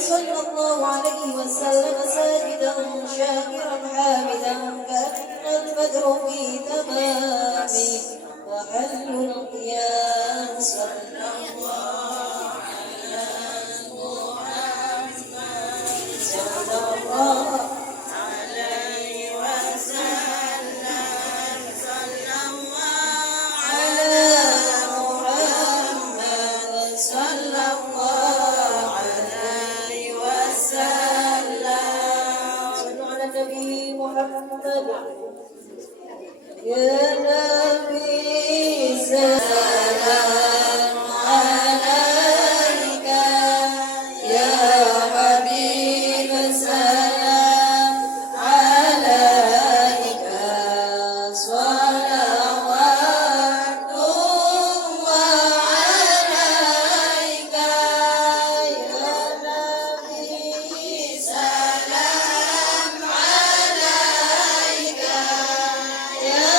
صلى الله عليه وسلم ساجدا شاكرا حامدا كأن البدر في تمامه وحل القيام صلى الله على محمد صلى الله عليه وسلم صلى الله على محمد صلى الله عليه وسلم صلوا على النبي محمد يا نبي سلام عليك يا حبيب سلام عليك صلوات الله عليك يا نبي سلام عليك يا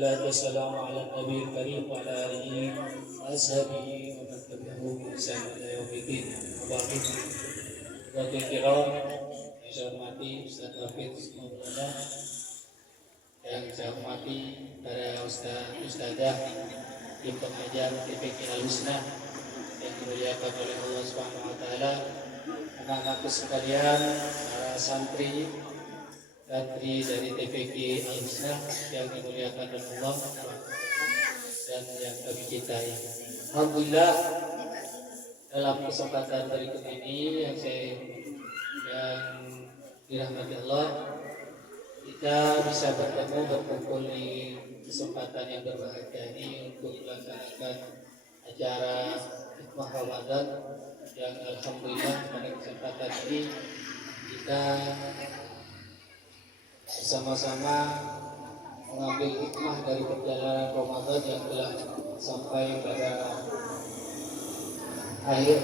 والصلاة والسلام على النبي الكريم وعلى آله وأصحابه ومن تبعهم بإحسان إلى يوم الدين. وبعد Wakil kiram yang saya hormati Ustaz Hafidh Maulana, yang saya hormati para ustazah tim pengajar TPK Al-Husna yang dimuliakan oleh Allah Subhanahu wa taala, anak-anakku sekalian, para santri dari TPK Al-Husna yang dimuliakan oleh Allah dan yang kami cintai. Alhamdulillah, dalam kesempatan berikut ini yang dirahmati Allah, kita bisa berkumpul di kesempatan yang berbahagia ini untuk melaksanakan acara hikmah Ramadan yang alhamdulillah pada kesempatan ini kita bersama-sama mengambil hikmah dari perjalanan Ramadan yang telah sampai pada akhir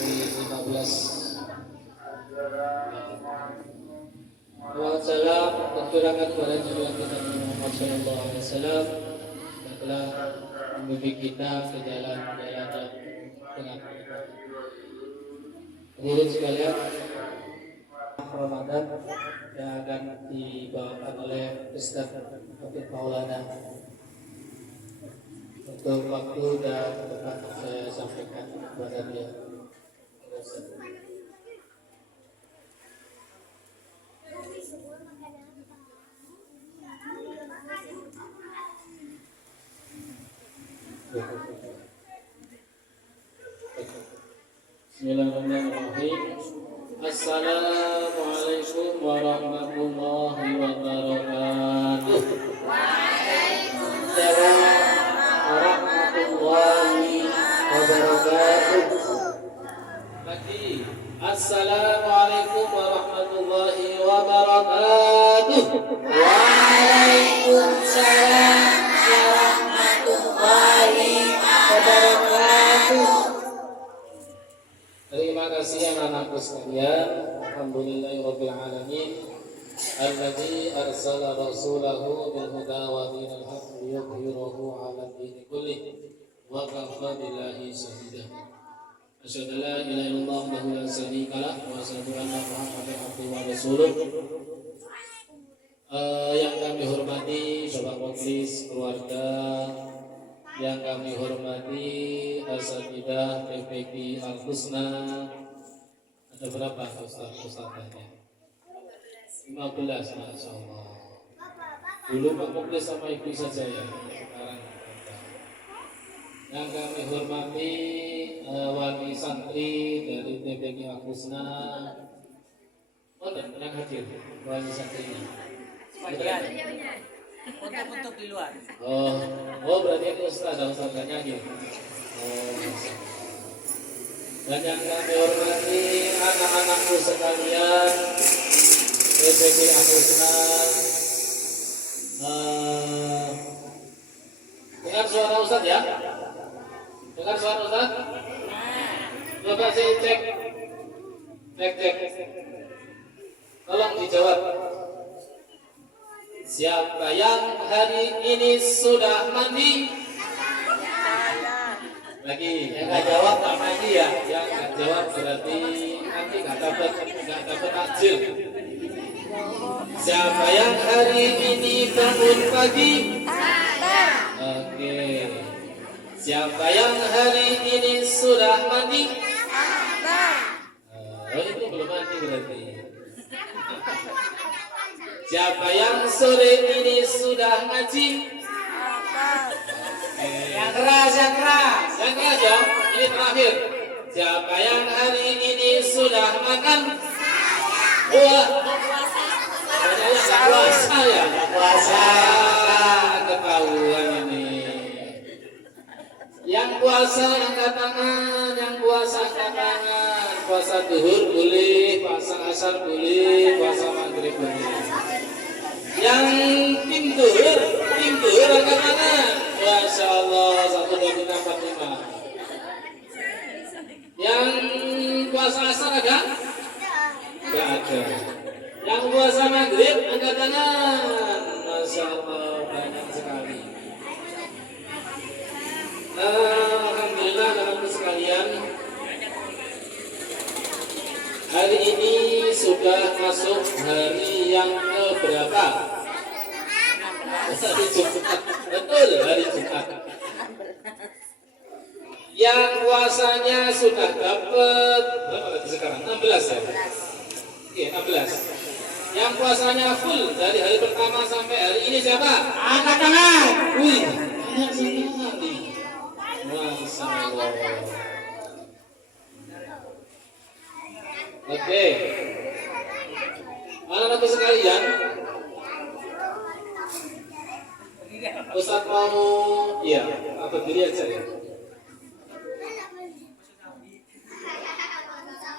di 15. Salam tercurahkan kepada junjungan kita Muhammad sallallahu alaihi wasallam yang telah membimbing kita ke jalan-jalan yang tengah. Hadirin sekalian, Ramadan yang akan dibawakan oleh Ustaz Hafidh Maulana. Untuk waktu dan tempat saya sampaikan kepada dia. Bismillahirrahmanirrahim. Assalamualaikum warahmatullahi wabarakatuh. Waalaikumsalam warahmatullahi wabarakatuh. Lagi. Assalamualaikum warahmatullahi wabarakatuh. Waalaikumsalam warahmatullahi wabarakatuh. Terima kasih anak-anakku sekalian. Alhamdulillahirabbil alamin. Alladzi arsala rasulahu bil huda wa dinil haqq liyudhhirahu 'ala ad-din kullih wa kafa billahi shahida. Asyhadu an la ilaha illallah wahdahu la syarika lah wa asyhadu anna Muhammadan abduhu wa rasuluh. Yang kami hormati Bapak Muflis, keluarga, yang kami hormati asatidzah TPK Al-Husna. Ada berapa ustazahnya? 15, Masya Allah. Dulu Pak Muflis sama ibu saja ya, sekarang ada. Yang kami hormati wali santri dari TPK Al-Husna. Yang hadir wali santrinya. Untuk di luar. Oh berarti itu ustazahnya gitu. Dan yang kami hormati anak-anakku sekalian, TPK Al-Husna. Dengar suara Ustaz ya? Dengar suara Ustaz? Coba saya cek. Tolong dijawab. Siapa yang hari ini sudah mandi? Lagi, yang nggak jawab tak mandi ya. Yang nggak jawab berarti nanti nggak dapat takjil. Siapa yang hari ini bangun pagi? Oke. Siapa yang hari ini sudah mandi? Itu belum mandi berarti. Siapa yang sore ini sudah ngaji? Yang keras ya. Ini terakhir. Siapa yang hari ini sudah makan? Puasa ya. Puasa ketahuan ini. Yang puasa angkat tangan, Puasa duhur boleh, puasa asar boleh, puasa maghrib boleh. Yang tim duhur angkat tangan. Masya Allah, 1, 2, 3, 4, 5. Yang puasa asar ada? Tidak ada. Yang puasa maghrib angkat tangan. Masya Allah, banyak sekali. Alhamdulillah teman-teman sekalian, hari ini sudah masuk hari yang keberapa? Hari Jumat. Betul, hari Jumat. Yang puasanya sudah dapat berapa lagi sekarang? 16 ya? Oke, 16. Yang puasanya full dari hari pertama sampai hari ini siapa? Angkat tangan. Wih, banyak sekali. Masya Allah. Oke, anak-anakku sekalian, Ustaz mau, iya, berdiri aja ya.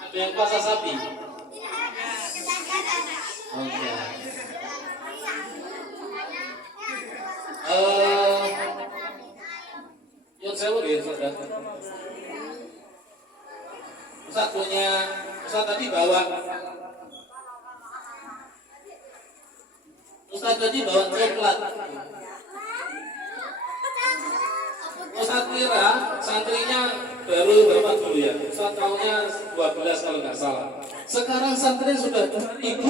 Ada yang puasa sapi? Oke. Yang saya mau lihat sudah. Ustaz tadi bawa coklat. Ustaz kira santrinya baru berapa dulu ya? Ustaz tahunnya 12 kalau nggak salah. Sekarang santri sudah 2.000.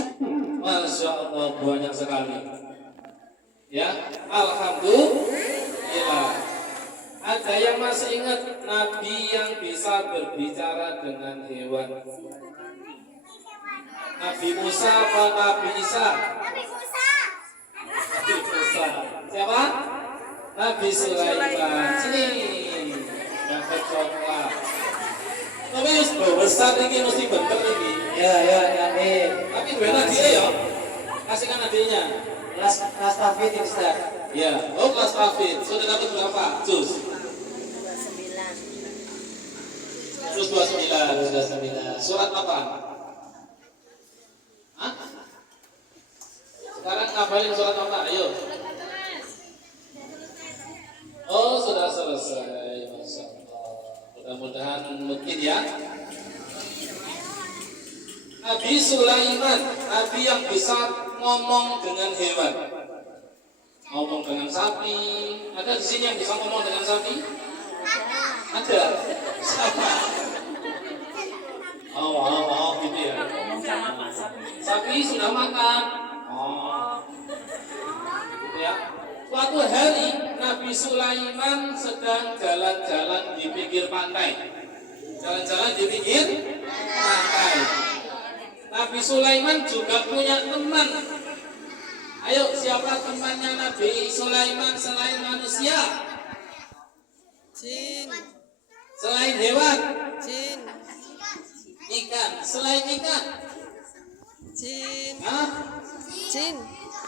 Masya Allah, banyak sekali. Ya, alhamdulillah. Ada yang masih ingat Nabi yang bisa berbicara dengan hewan? Nabi Musa apa Nabi Isa? Nabi Musa. Siapa? Nabi Sulaiman. Sini. Dapat coklat. Tapi besar ini mesti bener ini. Ya, Tapi benar dia ya. Kasihkan adiknya. Kelas Tafid Ustaz. Ya, kelas Hafid. Sudah dapat berapa? Juz 29. Surat apa? Hah? Sekarang ngapalin surat apa? Ayo. Oh, sudah selesai. Masya Allah. Mudah-mudahan mungkin ya. Nabi Sulaiman, Nabi yang bisa ngomong dengan hewan, ngomong dengan sapi. Ada di sini yang bisa ngomong dengan sapi? Ada. Siapa? Oh, gitu ya. Sapi sudah makan. Oh, gitu ya. Suatu hari Nabi Sulaiman sedang jalan-jalan di pinggir pantai. Nabi Sulaiman juga punya teman. Ayo, siapa temannya Nabi Sulaiman selain manusia? Jin. Selain hewan? Jin. Ikan. Selain ikan? Jin. Hah? Jin.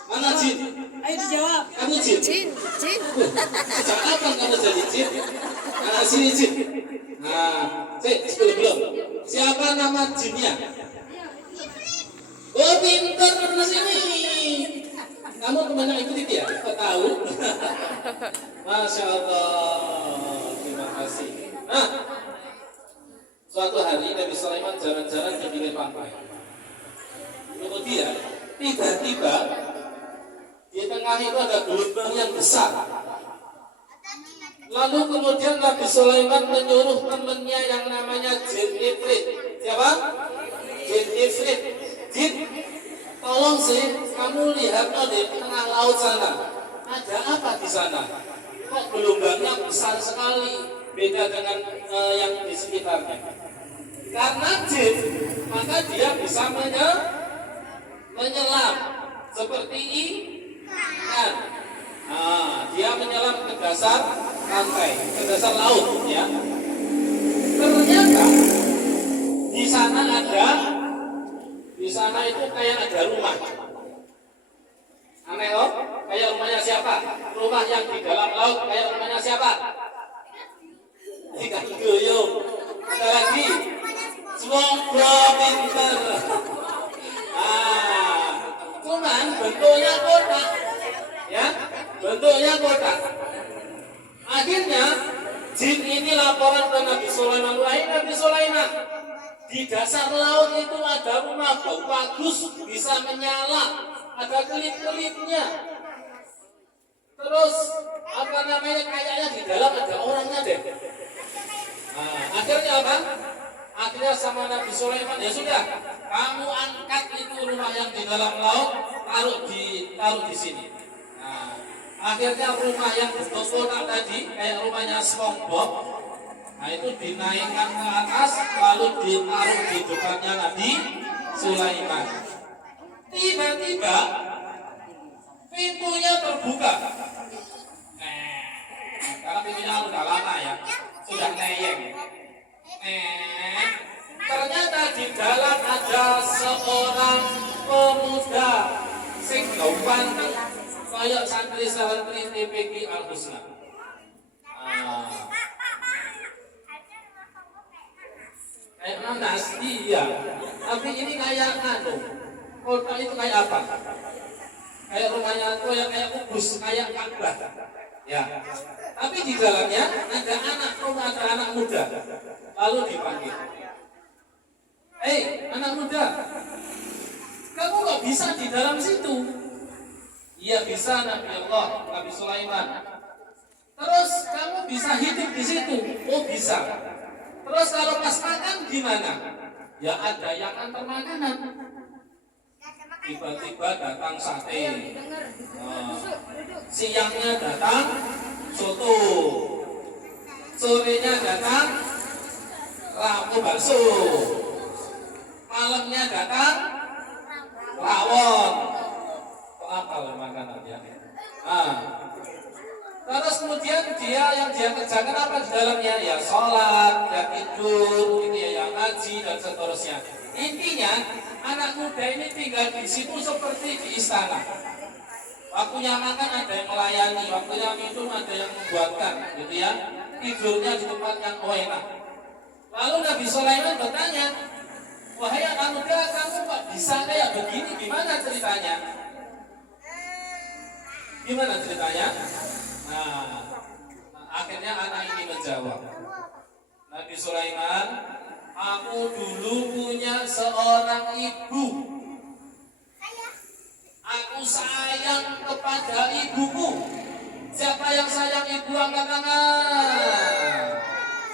Mana jin? Ayo dijawab. Kamu jin? Jin. Sejak kapan kamu jadi jin? Sini jin. Nah, belum. Siapa nama jinnya? Oh, pintar di sini. Kamu kemana ikut itu ya? Kau tahu? Masya Allah. Terima kasih. Nah, suatu hari Nabi Sulaiman jalan-jalan ke pinggir pantai. Kemudian tiba-tiba di tengah itu ada gelombang yang besar. Lalu kemudian Nabi Sulaiman menyuruh temannya yang namanya Jin Ifrit. Siapa? Jin Ifrit. Jin, tolong sih kamu lihat di tengah laut sana. Ada apa di sana? Kok gelombangnya besar sekali, beda dengan yang di sekitarnya. Karena jin, maka dia bisa menyelam seperti ikan. Dia menyelam ke dasar pantai, ke dasar laut, ya. Ternyata di sana itu kayak ada rumah. Aneh loh, kayak rumahnya siapa? Rumah yang di dalam laut kayak rumahnya siapa? Ikan duyung. Ada lagi. Semoga pintar. Cuman bentuknya kotak, ya, bentuknya kotak. Akhirnya jin ini laporan ke Nabi Sulaiman. Wahai Nabi Sulaiman, di dasar laut itu ada rumah bagus, bisa menyala, ada kelip-kelipnya. Terus apa namanya, kayaknya di dalam ada orangnya deh. Nah, akhirnya apa? Akhirnya sama Nabi Sulaiman, ya sudah, kamu angkat itu rumah yang di dalam laut, taruh di sini. Nah, akhirnya rumah yang berkotak tadi, kayak rumahnya SpongeBob, nah itu dinaikkan ke atas, lalu ditaruh di depannya Nabi Sulaiman. Tiba-tiba pintunya terbuka. Karena pintunya udah lama ya, sudah neyeng. Ternyata di dalam ada seorang pemuda sing ganteng kayak santri-santri TPQ Al Husna. Kayak nanas, iya. Tapi ini kayak kota itu kayak apa? Kayak rumahnya itu kayak kubus, kayak Ka'bah. Ya. Tapi di dalamnya ada anak muda. Lalu dipanggil. Anak muda, kamu kok bisa di dalam situ? Iya bisa, Nabi Sulaiman. Terus kamu bisa hidup di situ? Oh bisa. Terus kalau pas makan gimana? Ya ada yang antar makanan. Tiba-tiba datang sate. Siangnya datang soto. Sorenya datang bakso. Malamnya datang rawon. Kok apa makanannya? Terus kemudian yang dia kerjakan apa di dalamnya? Ya sholat, ya tidur, ini ya ngaji dan seterusnya. Intinya anak muda ini tinggal di situ seperti di istana. Waktunya makan ada yang melayani, waktunya minum ada yang membuatkan, gitu ya. Tidurnya di tempat yang enak. Lalu Nabi Sulaiman bertanya, wahai anak muda, kamu kok bisa kayak begini? Gimana ceritanya? Gimana ceritanya? Nah, akhirnya anak ini menjawab, Nabi Sulaiman, aku dulu punya seorang ibu. Aku sayang kepada ibuku. Siapa yang sayang ibu angkat tangan.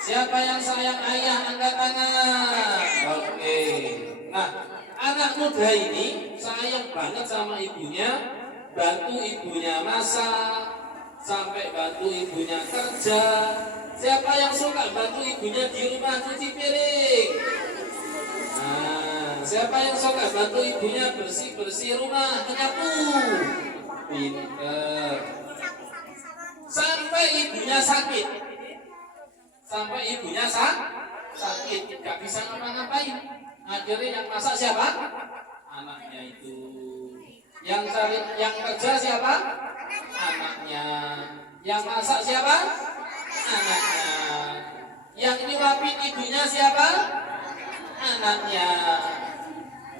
Siapa yang sayang ayah angkat tangan. Oke. Nah, anak muda ini sayang banget sama ibunya, bantu ibunya masak, sampai bantu ibunya kerja. Siapa yang suka bantu ibunya di rumah cuci piring? Nah, siapa yang suka bantu ibunya bersih-bersih rumah, menyapu? Pinter. Sampai ibunya sakit. Sakit, gak bisa ngapa-ngapain. Akhirnya yang masak siapa? Anaknya itu. Yang kerja siapa? Anaknya. Yang masak siapa? Anaknya. Yang nyuapin ibunya siapa? Anaknya.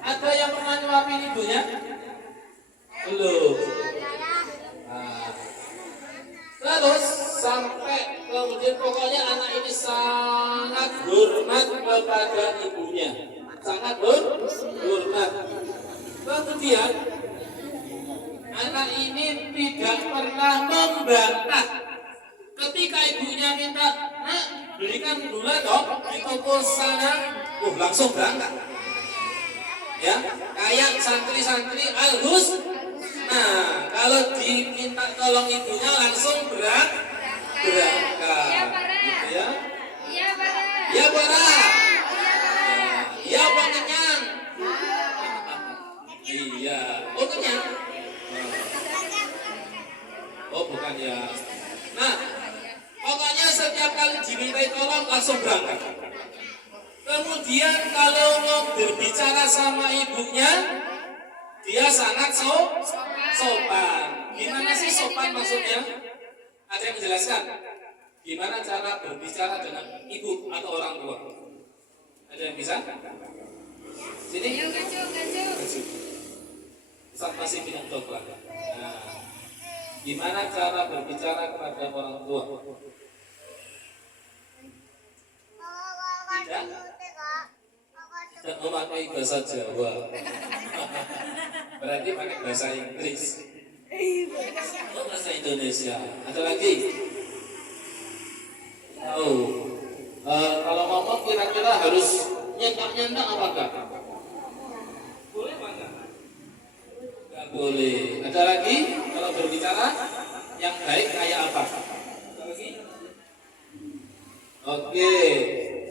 Ada yang pernah nyuapin ibunya? Belum. Terus sampai kemudian pokoknya anak ini sangat hormat kepada ibunya. Sangat hormat. Kemudian anak ini tidak pernah membantah. Ketika ibunya minta, nak belikan gula dong di toko sana, langsung berangkat. Ya, kayak santri-santri Al-Hus. Nah, kalau diminta tolong ibunya langsung berangkat. Gitu ya. Ya, Bara. Ya, Pak kenyang. Iya, oh kenyang. Oh bukan ya. Nah, pokoknya setiap kali dimintai tolong langsung berangkat. Kemudian kalau mau berbicara sama ibunya, dia sangat sopan. Gimana sih sopan maksudnya? Ada yang menjelaskan? Gimana cara berbicara dengan ibu atau orang tua? Ada yang bisa? Sini. Ustaz masih punya coklat. Nah, gimana cara berbicara kepada orang tua? Tidak memakai bahasa Jawa. Berarti pakai bahasa Inggris. Oh, bahasa Indonesia. Ada lagi? Oh, kalau ngomong kira-kira harus nyentak-nyentak apa enggak? Boleh apa enggak? Enggak boleh. Ada lagi? Kalau berbicara yang baik kayak apa? Ada lagi? Oke,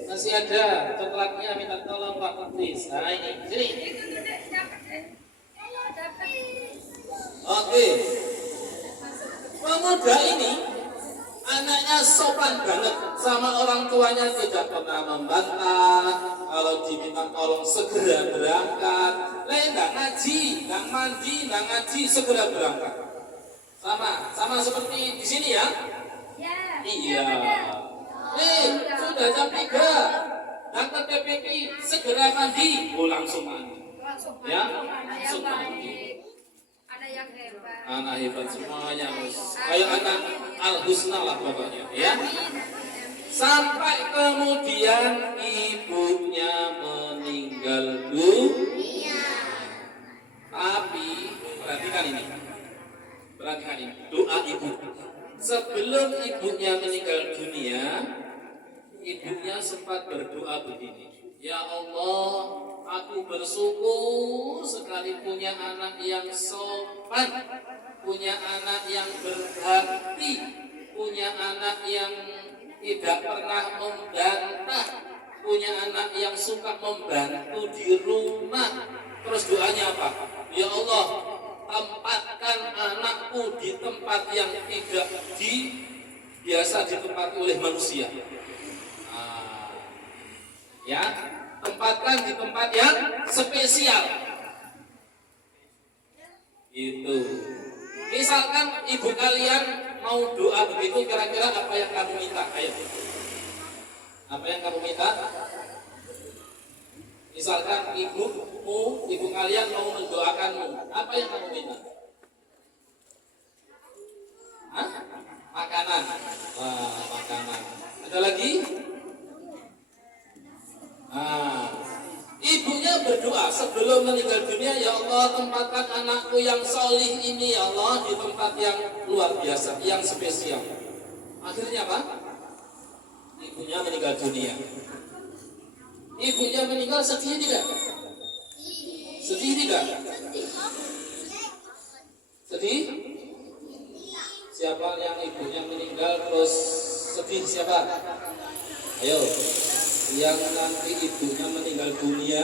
masih ada coklatnya, minta tolong Pak Please. Nah ini, sini. Oke, pemuda ini anaknya sopan banget sama orang tuanya, tidak pernah membantah. Kalau diminta tolong segera berangkat. Nggak ngaji, nggak mandi, nggak ngaji, segera berangkat. Sama seperti di sini ya? Iya. Sudah jam 3. Datang ke PPP, segera mandi. Oh, langsung mandi. Ya, langsung mandi. Anak hebat semuanya, kayak anak Al-Husna lah pokoknya, ya. Sampai kemudian ibunya meninggal dunia. Tapi perhatikan ini, doa ibu. Sebelum ibunya meninggal dunia, ibunya sempat berdoa begini, ya Allah, aku bersyukur sekali punya anak yang sopan, punya anak yang berbakti, punya anak yang tidak pernah membantah, punya anak yang suka membantu di rumah. Terus doanya apa? Ya Allah, tempatkan anakku di tempat yang tidak biasa ditempati oleh manusia. Ya, tempatkan di tempat yang spesial. Itu. Misalkan ibu kalian mau doa begitu, kira-kira apa yang kamu minta? Ayo. Apa yang kamu minta? Misalkan ibu kalian mau mendoakanmu, apa yang kamu minta? Hah? Makanan. Wah, makanan. Ada lagi? Ibunya berdoa sebelum meninggal dunia, ya Allah, tempatkan anakku yang solih ini ya Allah di tempat yang luar biasa, yang spesial. Akhirnya apa? Ibunya meninggal dunia. Ibunya meninggal, sedih tidak? Sedih tidak? Sedih? Siapa yang ibunya meninggal terus sedih, siapa? Ayo. Yang nanti ibunya meninggal dunia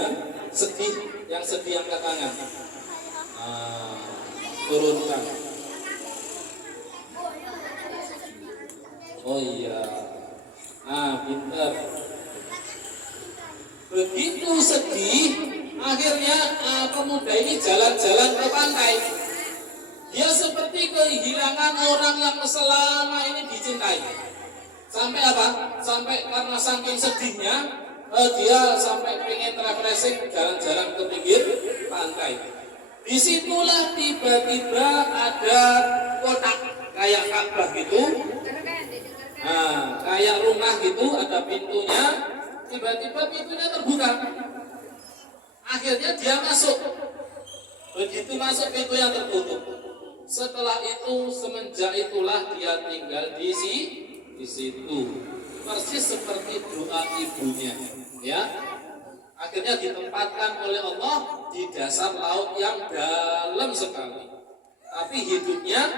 sedih, yang sedih angkat tangan. Turunkan. Oh iya. Pintar. Begitu sedih, akhirnya pemuda ini jalan-jalan ke pantai. Dia seperti kehilangan orang yang selama ini dicintai. Sampai apa? Sampai karena saking sedihnya, dia sampai pengen refreshing, jalan-jalan ke pinggir pantai. Disitulah tiba-tiba ada kotak kayak Ka'bah gitu, kayak rumah gitu, ada pintunya. Tiba-tiba pintunya terbuka. Akhirnya dia masuk. Begitu masuk, pintu yang tertutup. Setelah itu, semenjak itulah dia tinggal di situ, persis seperti doa ibunya, ya. Akhirnya ditempatkan oleh Allah di dasar laut yang dalam sekali, tapi hidupnya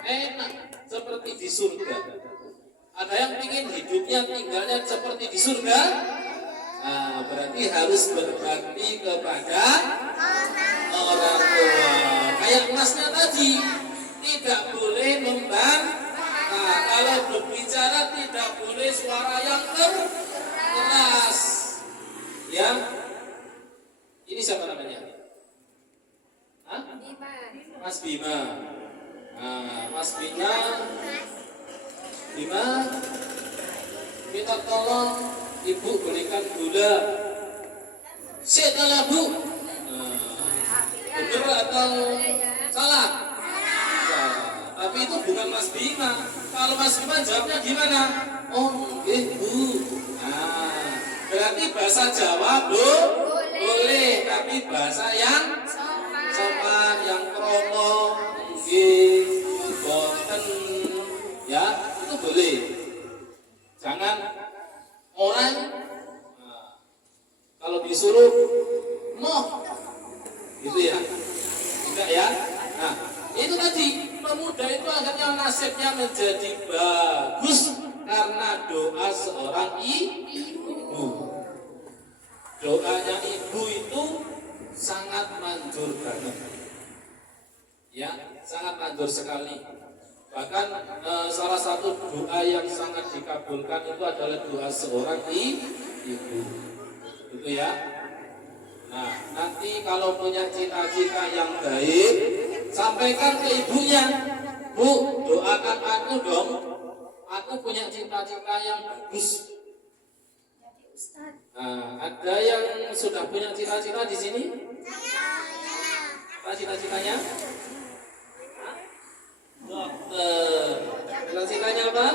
enak seperti di surga. Ada yang ingin hidupnya tinggalnya seperti di surga? Berarti harus berbakti kepada orang tua. Kayak masnya tadi, tidak boleh membantah. Kalau berbicara tidak boleh suara yang keras. Ya. Ini siapa namanya? Mas Bima. Mas Bima. Minta tolong ibu belikan gula. Setelah bu. Benar atau salah? Tapi itu bukan Mas Bima. Kalau Mas Bima jawabnya gimana? Oh, Bu. Berarti bahasa Jawa boleh, tapi bahasa yang sopan, yang kromo, seseorang, nah, kalau disuruh moh, gitu ya, enggak ya? Nah, itu tadi pemuda itu akhirnya nasibnya menjadi bagus karena doa seorang ibu. Doanya ibu itu sangat manjur banget, ya, sangat manjur sekali. Bahkan salah satu doa yang sangat dikabulkan itu adalah doa seorang ibu, gitu ya. Nah, nanti kalau punya cita-cita yang baik, sampaikan ke ibunya, Bu, doakan aku dong, aku punya cita-cita yang bagus. Nah, ada yang sudah punya cita-cita di sini? Apa cita-citanya? Dokter. Cita-citanya apa?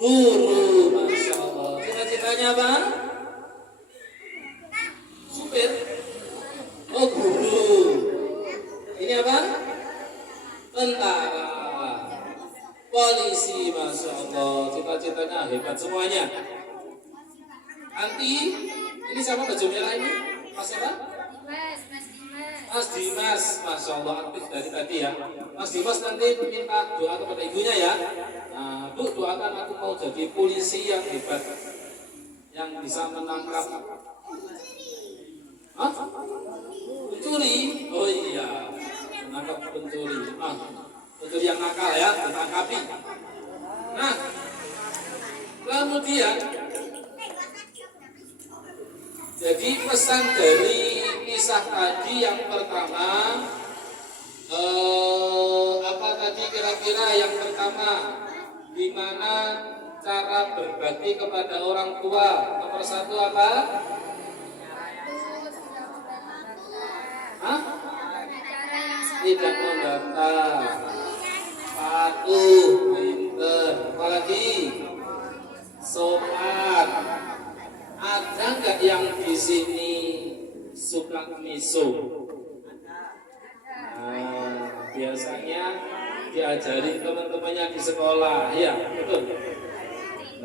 Guru. Masya Allah. Cita-citanya apa? Supir. Oh, guru. Ini apa? Tentara. Polisi. Masya Allah. Cita-citanya hebat semuanya. Nanti ini siapa baju merah ini? Mas apa? Mas Dimas, Masya Allah aktif dari tadi ya. Mas Dimas nanti minta doa kepada ibunya ya. Nah, Bu, doakan aku mau jadi polisi yang hebat, yang bisa menangkap. Hah? Pencuri? Oh iya, menangkap pencuri. Pencuri yang nakal ya, ditangkapi. Nah, kemudian jadi pesan dari kisah tadi yang pertama, apa tadi kira-kira yang pertama, gimana cara berbakti kepada orang tua? Nomor satu apa? Hah? Tidak membantah, patuh, pinter, apalagi sopan. Ada nggak yang di sini suka miso? Nah, biasanya diajari teman-temannya di sekolah, ya betul.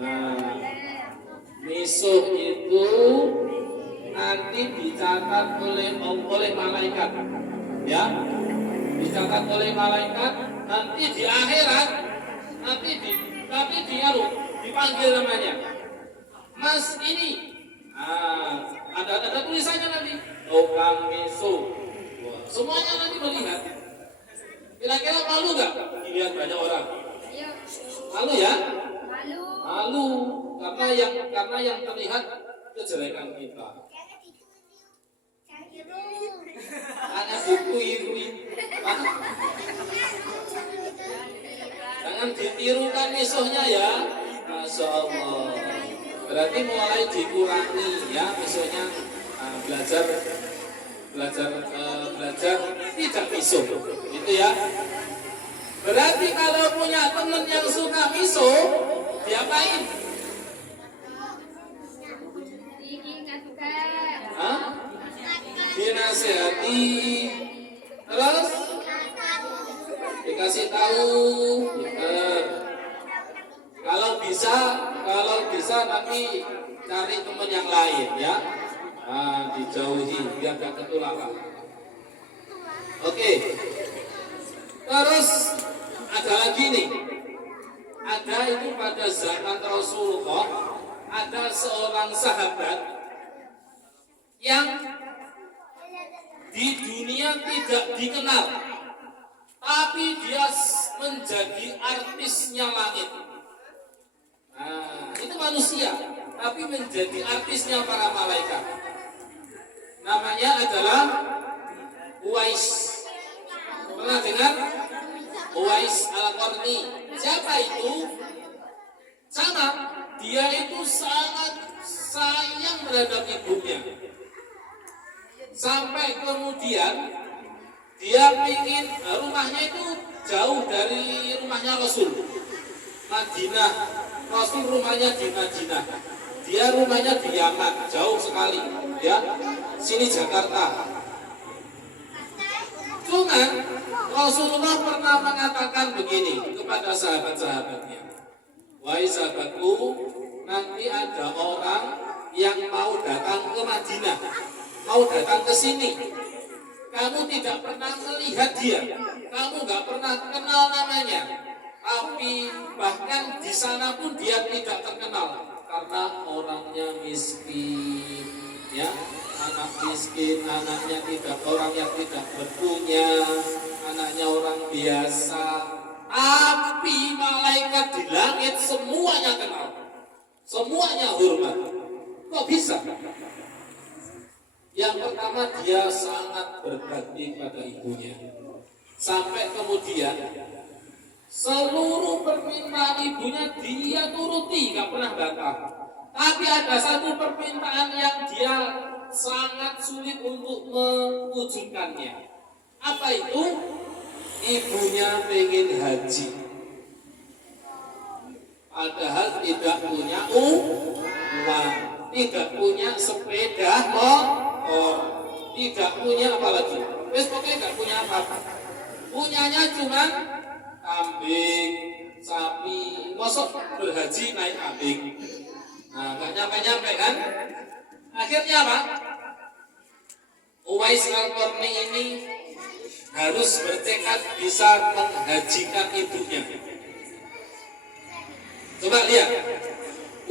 Nah, miso itu nanti dicatat oleh malaikat, ya, dicatat oleh malaikat. Nanti di akhirat, nanti dipanggil namanya. Mas ini, ada tulisannya nanti, tukang miso. Semuanya nanti melihat. Kira-kira malu nggak dilihat banyak orang? Malu ya? Malu, karena yang terlihat kejelekan kita. Jangan ditiru, jangan ditirukan misonya ya. Masya Allah. Berarti mulai dikurangi ya, misalnya belajar tidak miso, gitu ya. Berarti kalau punya teman yang suka miso, diapain? Dinasehati, terus dikasih tahu, Kalau bisa nanti cari teman yang lain ya, dijauhi biar gak ketularan. Oke. Terus ada lagi nih, ada itu pada zaman Rasulullah ada seorang sahabat yang di dunia tidak dikenal, tapi dia menjadi artisnya langit. Nah, itu manusia, tapi menjadi artisnya para malaikat. Namanya adalah Uwais. Pernah dengar? Uwais Al-Qarni. Siapa itu? Sama, dia itu sangat sayang terhadap ibunya. Sampai kemudian dia ingin rumahnya itu jauh dari rumahnya Rasul, Madinah. Rasul rumahnya di Madinah, dia rumahnya di Yaman, jauh sekali ya, sini Jakarta. Cuman Rasulullah pernah mengatakan begini kepada sahabat-sahabatnya, wahai sahabatku, nanti ada orang yang mau datang ke Madinah, mau datang ke sini. Kamu tidak pernah melihat dia, kamu nggak pernah kenal namanya, tapi bahkan di sana pun dia tidak terkenal karena orangnya miskin, ya, anak miskin, anaknya tidak orang yang tidak berpunya, anaknya orang biasa, tapi malaikat di langit semuanya kenal, semuanya hormat. Kok bisa? Yang pertama, dia sangat berbakti pada ibunya. Sampai kemudian seluruh permintaan ibunya dia turuti, gak pernah bantah. Tapi ada satu permintaan yang dia sangat sulit untuk mewujudkannya. Apa itu? Ibunya pengen haji, padahal tidak punya uang, tidak punya sepeda motor, tidak punya apa lagi, wes pokoknya nggak punya apa-apa. Punyanya cuma kambing, sapi, mosok berhaji naik kambing. Nah, nggak nyampe-nyampe kan? Akhirnya apa? Uwais Al-Qarni ini harus bertekad bisa menghajikan ibunya. Coba lihat,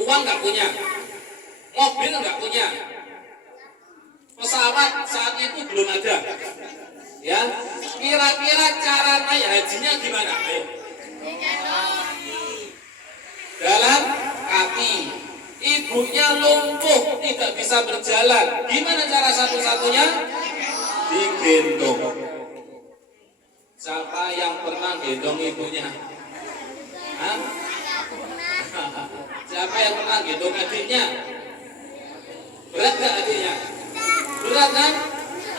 uang nggak punya, mobil nggak punya, pesawat saat itu belum ada. Ya, kira-kira cara naik hajinya gimana? Ayo. Jalan kaki. Ibunya lumpuh, tidak bisa berjalan. Gimana cara satu-satunya? Digendong. Siapa yang pernah gendong ibunya? Hah? Siapa yang pernah gendong adiknya? Berat gak adiknya? Berat kan?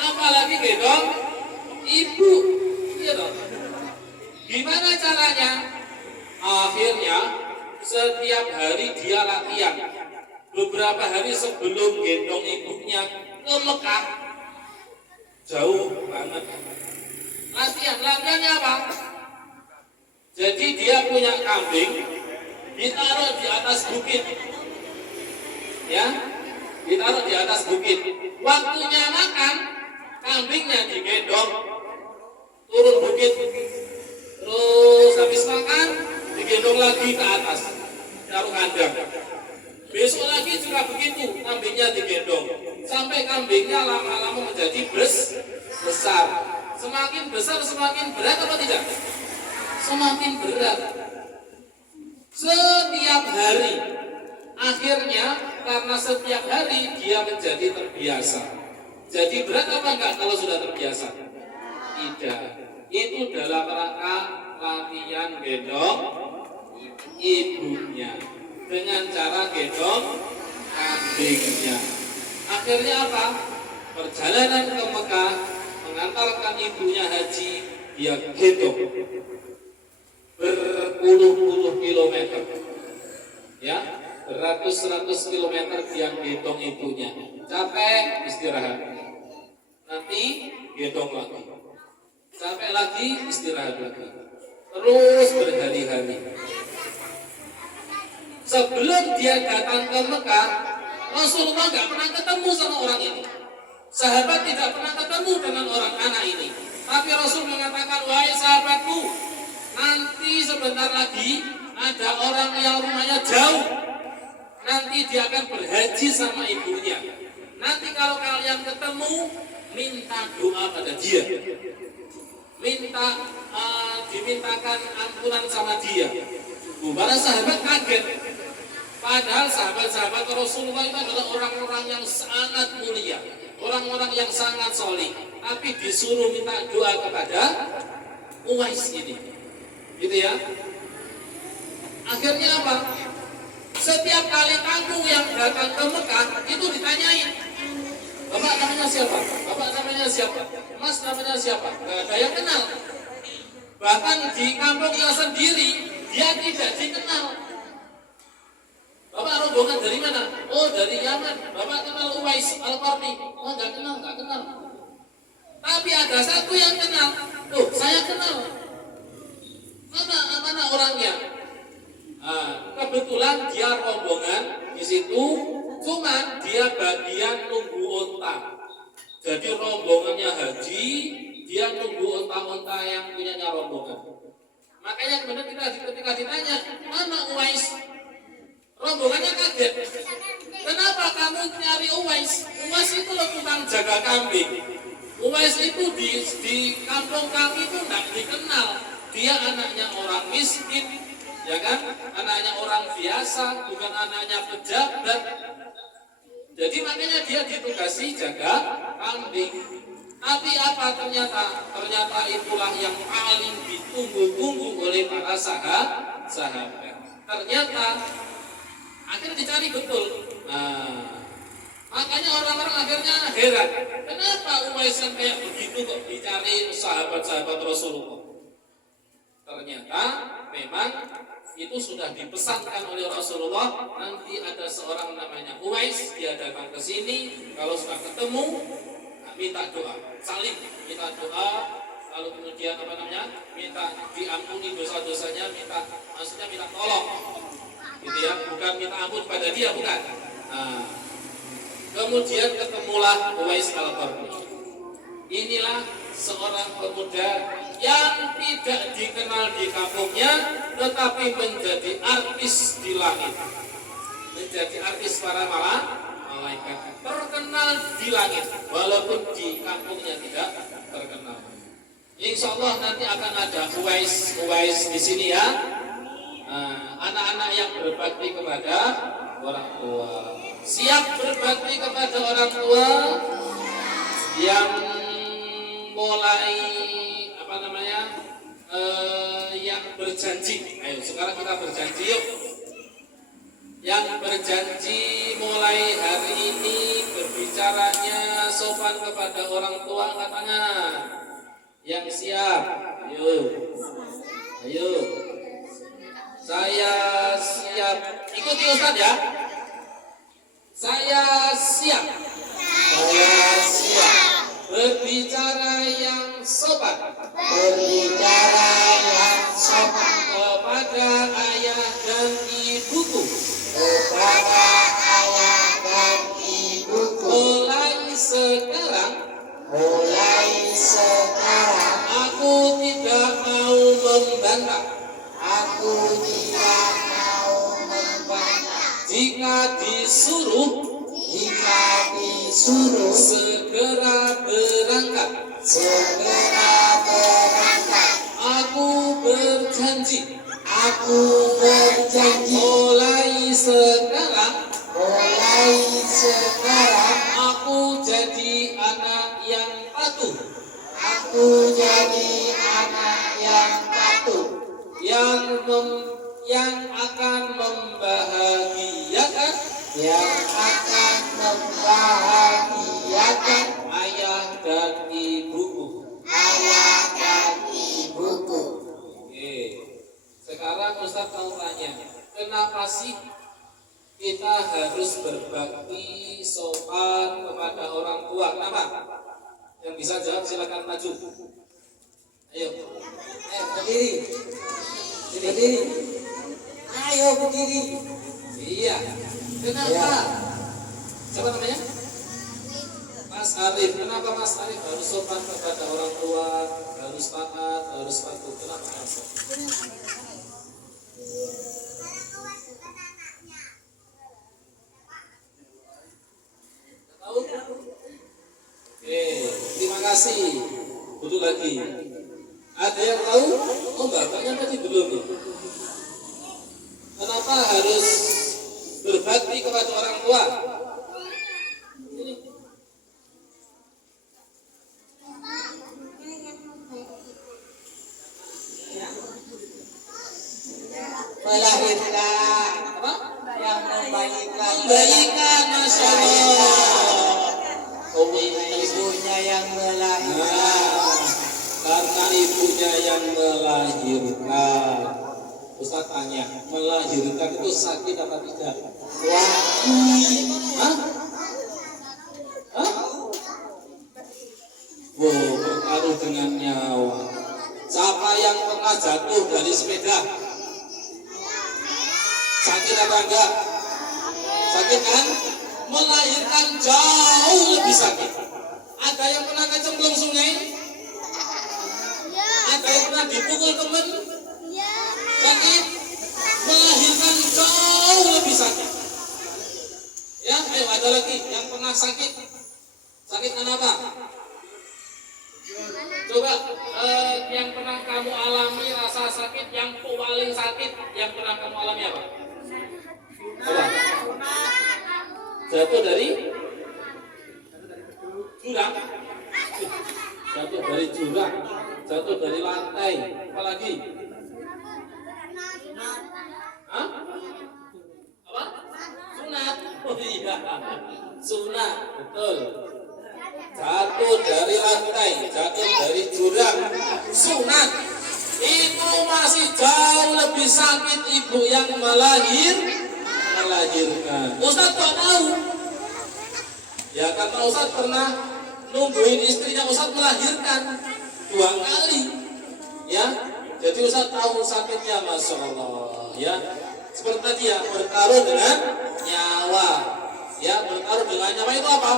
Apalagi gendong ibu. Iya dong. Gimana caranya? Akhirnya setiap hari dia latihan. Beberapa hari sebelum gendong ibunya ke Mekah, jauh banget. Latihannya apa? Jadi dia punya kambing, ditaruh di atas bukit, ya, ditaruh di atas bukit. Waktunya makan, kambingnya digendong turun bukit, terus habis makan digendong lagi ke atas, taruh kandang. Besok lagi juga begitu, kambingnya digendong sampai kambingnya lama-lama menjadi besar. Semakin besar semakin berat apa tidak? Semakin berat. Setiap hari. Akhirnya karena setiap hari dia menjadi terbiasa. Jadi berat apa enggak kalau sudah terbiasa? Tidak. Itu dalam rangka latihan gendong ibunya dengan cara gendong kambingnya. Akhirnya apa? Perjalanan ke Mekah mengantarkan ibunya haji, dia gendong berpuluh-puluh kilometer, ya, beratus-ratus kilometer dia gendong ibunya. Capek, istirahat, nanti gendong lagi, capek lagi, istirahat lagi, terus berhari-hari. Sebelum dia datang ke Mekah, Rasulullah nggak pernah ketemu sama orang ini. Sahabat tidak pernah ketemu dengan orang anak ini. Tapi Rasul mengatakan, wahai sahabatku, nanti sebentar lagi ada orang yang rumahnya jauh. Nanti dia akan berhaji sama ibunya. Nanti kalau kalian ketemu, minta doa pada dia. Dimintakan ampunan sama dia. Para sahabat kaget. Padahal sahabat-sahabat Rasulullah itu adalah orang-orang yang sangat mulia, orang-orang yang sangat solih, tapi disuruh minta doa kepada Uwais ini, gitu ya. Akhirnya apa? Setiap kali tamu yang datang ke Mekah itu ditanyain, bapak namanya siapa? Bapak namanya siapa? Mas namanya siapa? Gak ada yang kenal. Bahkan di kampungnya sendiri dia tidak dikenal. Bapak rombongan dari mana? Oh, dari Yaman. Bapak kenal Uwais Al-Qarni? Oh, nggak kenal. Tapi ada satu yang kenal. Oh, saya kenal. Mana orangnya? Kebetulan dia rombongan di situ, cuman dia bagian nunggu unta. Jadi rombongannya haji, dia nunggu unta-unta yang punyanya rombongan. Makanya kemudian ketika ditanya, mana Uwais? Rombongannya kaget. Kenapa kamu nyari Uwais? Uwais itu tukang jaga kambing. Uwais itu di kampung kami itu tidak dikenal. Dia anaknya orang miskin, ya kan? Anaknya orang biasa, bukan anaknya pejabat. Jadi makanya dia ditugasi jaga kambing. Tapi apa ternyata? Ternyata itulah yang paling ditunggu-tunggu oleh para sahabat. Ternyata akhirnya dicari betul. Makanya orang-orang akhirnya heran. Kenapa Uwais kayak begitu kok dicari sahabat-sahabat Rasulullah? Ternyata memang itu sudah dipesankan oleh Rasulullah. Nanti ada seorang namanya Uwais, dia datang ke sini. Kalau sudah ketemu, minta doa, salim, minta doa. Lalu kemudian minta diampuni dosa-dosanya, maksudnya minta tolong, gitu ya, bukan minta ampun pada dia, bukan. Kemudian ketemulah Uwais Al-Qarni. Inilah seorang pemuda yang tidak dikenal di kampungnya, tetapi menjadi artis di langit, menjadi artis para malaikat, terkenal di langit, walaupun di kampungnya tidak terkenal. Insya Allah nanti akan ada Uwais di sini ya. Anak-anak yang berbakti kepada orang tua, siap berbakti kepada orang tua, yang mulai yang berjanji. Ayo sekarang kita berjanji yuk. Yang berjanji mulai hari ini berbicaranya sopan kepada orang tua, angkat tangan. Yang siap, ayo. Saya siap. Ikuti Ustaz ya. Saya siap. Saya siap. Berbicara yang sopan. Berbicara yang sopan kepada ayah dan ibuku. Kepada ayah dan ibuku. Mulai sekarang aku tidak mau membantah. Aku tidak mau membantah. Jika disuruh segera berangkat. Aku berjanji. Mulai sekarang aku jadi anak yang patuh. Yang akan membahagiakan ayah dan ibuku. Oke. Sekarang Ustaz mau tanya, kenapa sih kita harus berbakti sopan kepada orang tua? Kenapa? Yang bisa jawab silakan maju. Ayo. Berdiri. Ayo berdiri. Iya. Kenapa? Siapa namanya? Mas Arif. Kenapa Mas Arif harus sopan kepada orang tua, harus taat, harus patuh? Kenapa? Tahu? Oke, terima kasih. Butuh lagi. Ada yang tahu? Oh, bapaknya tadi belum. Kenapa harus berbakti kepada orang tua? Melahirkan apa? Yang membaikkan, Masya Allah. Ibunya yang melahirkan. Karena ibunya yang melahirkan. Ustaz tanya, melahirkan itu sakit apa tidak? Hah? Bertaruh dengan nyawa. Siapa yang pernah jatuh dari sepeda? Sakit apa enggak? Sakit kan? Melahirkan jauh lebih sakit. Ada yang pernah kecemplung sungai? Ada yang pernah dipukul teman? Sakit? Melahirkan jauh lebih sakit. Ya, ayo ada lagi yang pernah sakit. Sakit kenapa? Coba yang pernah kamu alami rasa sakit yang paling sakit yang pernah kamu alami apa? Apa? Jatuh dari jurang. Jatuh dari jurang. Jatuh dari lantai. Apalagi? Hah? Apa? Sunat. Oh iya. Sunat, betul. Jatuh dari lantai, jatuh dari jurang. Sunat. Itu masih jauh lebih sakit ibu yang melahirkan. Ustaz kok tahu? Ya karena Ustaz pernah nungguin istrinya Ustaz melahirkan 2 kali. Ya, jadi Ustaz tahu sakitnya, Masya Allah. Ya, seperti tadi ya, bertaruh dengan nyawa. Ya, bertaruh dengan nyawa itu apa?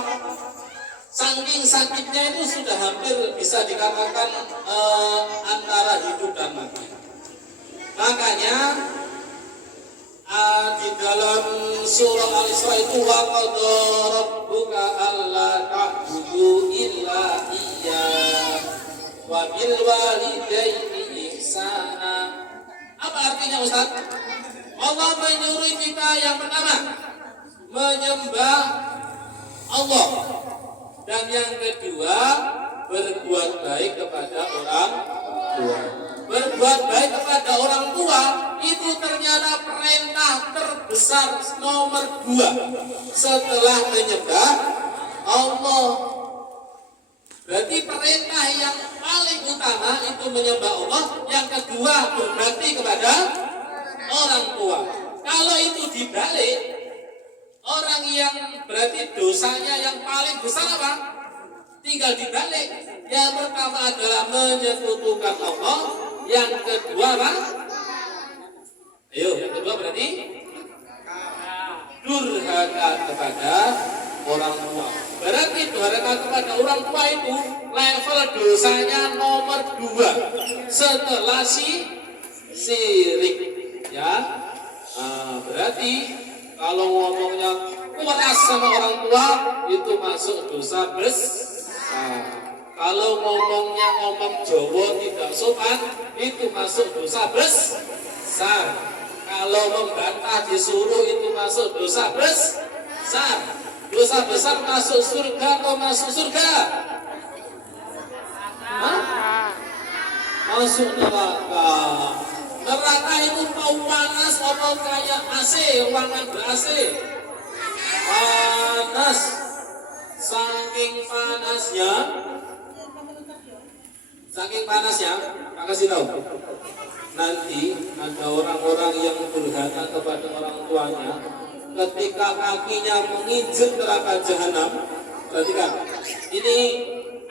Saking sakitnya itu sudah hampir bisa dikatakan antara hidup dan mati. Makanya di dalam surah Al-Isra itu wa qadha rabbuka alla ta'budu illa iyyah wa bil walidayni ihsana. Apa artinya Ustaz? Allah menyuruh kita yang pertama menyembah Allah. Dan yang kedua, berbuat baik kepada orang tua. Berbuat baik kepada orang tua itu ternyata perintah terbesar nomor 2 setelah menyembah Allah. Berarti perintah yang paling utama itu menyembah Allah. Yang kedua, berbakti kepada orang tua. Kalau itu dibalik, orang yang berarti dosanya yang paling besar apa? Tinggal dibalik. Yang pertama adalah menyekutukan Allah. Yang kedua apa? Ayo, yang kedua berarti durhaka kepada orang tua. Berarti durhaka kepada orang tua itu level dosanya nomor 2 setelah syirik. Ya, berarti kalau ngomongnya keras sama orang tua itu masuk dosa besar. Kalau ngomong Jawa tidak sopan itu masuk dosa besar. Kalau membantah disuruh itu masuk dosa besar. Dosa besar masuk surga atau masuk surga? Hah? Masuk neraka. Neraka itu mau panas atau kayak AC, ruangan ber-AC? Panas. Saking panasnya, Kak kasih tahu. Nanti ada orang-orang yang durhaka kepada orang tuanya, ketika kakinya menginjek neraka jahanam. Perhatikan, ini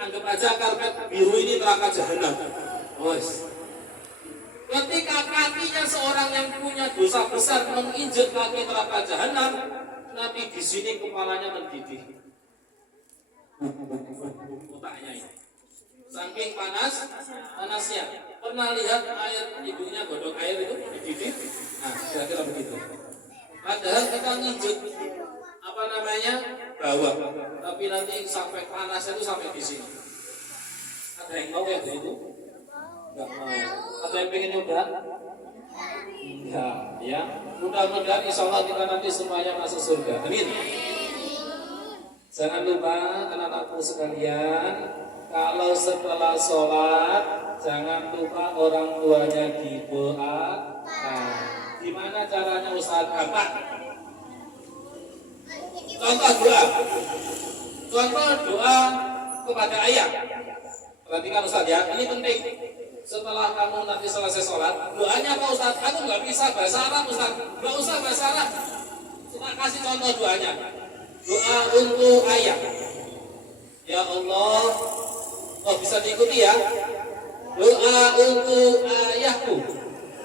anggap aja karpet biru ini neraka jahanam. Ketika kakinya seorang yang punya dosa besar menginjek kaki neraka jahanam, nanti di sini kepalanya mendidih. Otaknya ini. Saking panasnya. Pernah lihat air ibunya godok air itu dididih? Nah, kira-kira begitu. Padahal kita nginjek bawah, tapi nanti sampai panasnya itu sampai di sini. Ada yang mau kayak begitu? Enggak mau. Atau yang pengen nyoba? Enggak, ya. Mudah-mudahan insya Allah kita nanti semuanya masuk surga. Amin. Jangan lupa anak-anakku sekalian, kalau setelah sholat jangan lupa orang tuanya didoakan. Gimana caranya Ustaz? Gampang. Contoh doa kepada ayah. Perhatikan Ustaz ya, ini penting. Setelah kamu nanti selesai sholat, doanya apa Ustaz? Aku nggak bisa bahasa Arab Ustaz. Nggak usah bahasa Arab. Cuma kasih contoh doanya. Doa untuk ayah. Ya Allah, bisa diikuti ya. Doa untuk ayahku.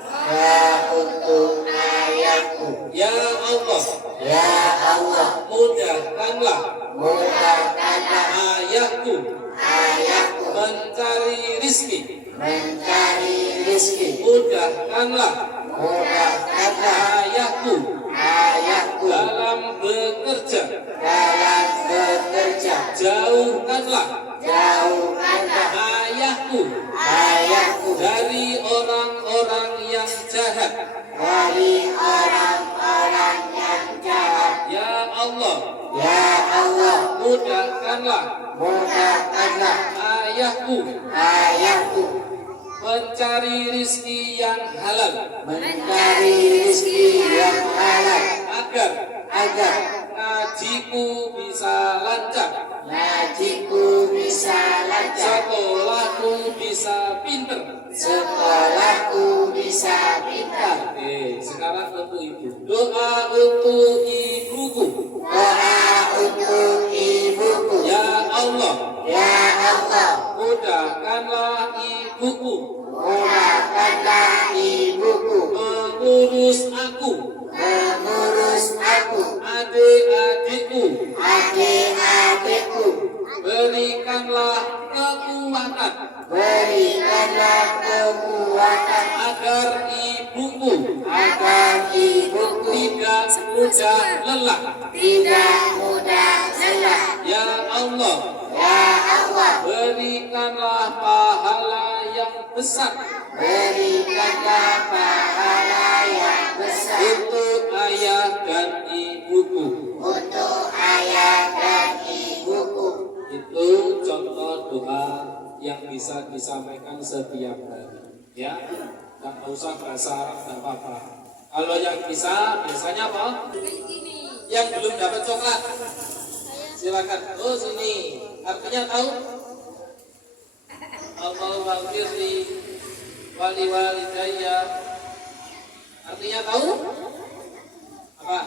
Doa untuk ayahku. Ya Allah, Ya Allah, mudahkanlah mudahkanlah ayahku ayahku mencari rizki. mencari rizki. Mudahkanlah Mudahkanlah ayahku ayahku dalam bekerja. dalam bekerja. Jauhkanlah Jauhkanlah ayahku ayahku dari orang-orang yang jahat. dari orang-orang yang jahat. Ya Allah, Ya Allah, mudahkanlah mudahkanlah ayahku ayahku mencari rizki yang halal mencari rizki yang halal agar ngajiku bisa lancar, ngajiku bisa lancar, sekolahku bisa pinter. sekolahku bisa pintar. Oke, sekarang untuk ibu. Doa untuk ibuku. Doa untuk ibuku. Ya Allah, Ya Allah, mudahkanlah ibuku mudahkanlah ibuku mengurus aku, mengurus aku, adik-adikku. adik-adikku. Berikanlah kekuatan Berikanlah kekuatan agar ibuku agar ibuku tidak mudah lelah. tidak mudah lelah. Ya Allah, Ya Allah, berikanlah pahala yang besar berikanlah pahala yang besar untuk ayah dan ibuku. untuk ayah dan ibuku. Itu contoh doa yang bisa disampaikan setiap hari. Ya, nggak usah bahasa Arab, nggak apa-apa. Kalau yang bisa, biasanya apa? Yang belum dapat coklat, silakan. Oh sini, artinya tahu? Allahumma firli wali walidayya. Artinya tahu? Apa?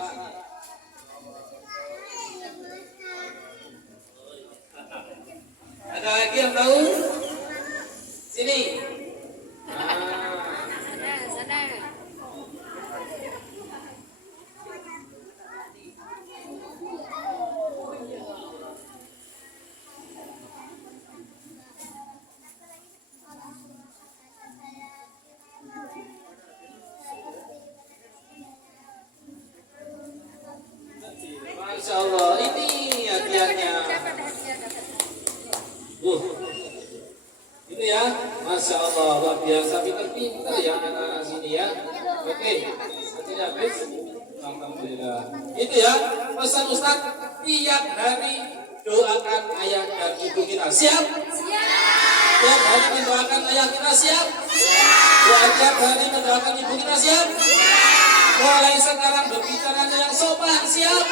Ada lagi yang tahu? Sini. Masya Allah, ini hadiahnya. Itu ya, Masya Allah, luar biasa, pintar-pintar ya anak-anak sini ya. Oke, artinya habis. Alhamdulillah. Itu ya, pesan Ustaz, tiap hari doakan ayah dan ibu kita. Siap? Tiap hari mendoakan ayah kita siap? Tiap hari mendoakan ibu kita siap? Mulai sekarang berbicaranya yang sopan siap?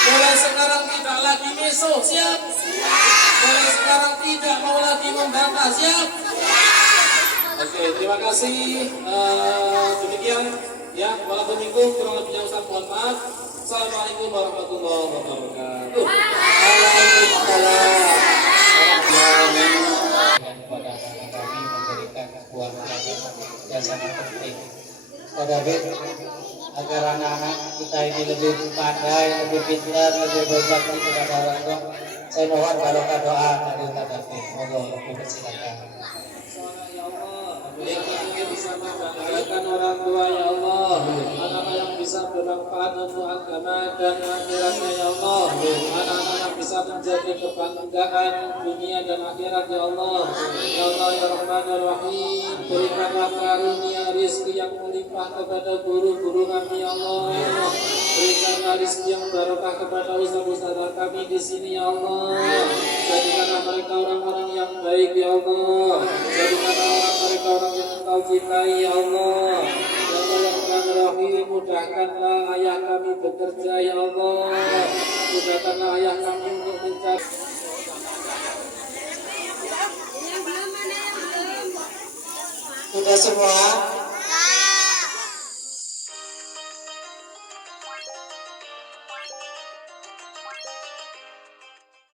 Mulai sekarang tidak lagi meso siap? Mulai sekarang tidak mau lagi membantah siap? Oke, terima kasih. Demikian ya, waalaikumsalam kurang lebihnya Ustaz mohon maaf. Assalamualaikum warahmatullahi wabarakatuh. Kepada anak kami memberikan kekuatan yang sangat penting. Ustaz David, agar anak-anak kita ini lebih pandai, lebih pintar, lebih berbakti kepada orang tua. Saya mohon barokah doa dari Ustaz David. Monggo dipersilakan. Yang bisa membahagiakan orang tua ya Allah, anak-anak yang bisa bermanfaat untuk agama dan akhiratnya ya Allah, anak-anak yang bisa menjadi kebanggaan dunia dan akhirat ya Allah. Ya Allah ya Rahman ya Rahim, berikanlah karunia rizki yang melimpah kepada guru-guru kami ya Allah. Berikanlah rizki yang barokah kepada ustaz-ustaz kami di sini ya Allah. Jadikanlah mereka orang-orang yang baik ya Allah. Jadikanlah mereka orang yang Engkau cintai ya Allah. Ya Allah yang Rahim, mudahkanlah ayah kami bekerja ya Allah. Mudahkanlah ayah kami untuk mencari. Sudah semua?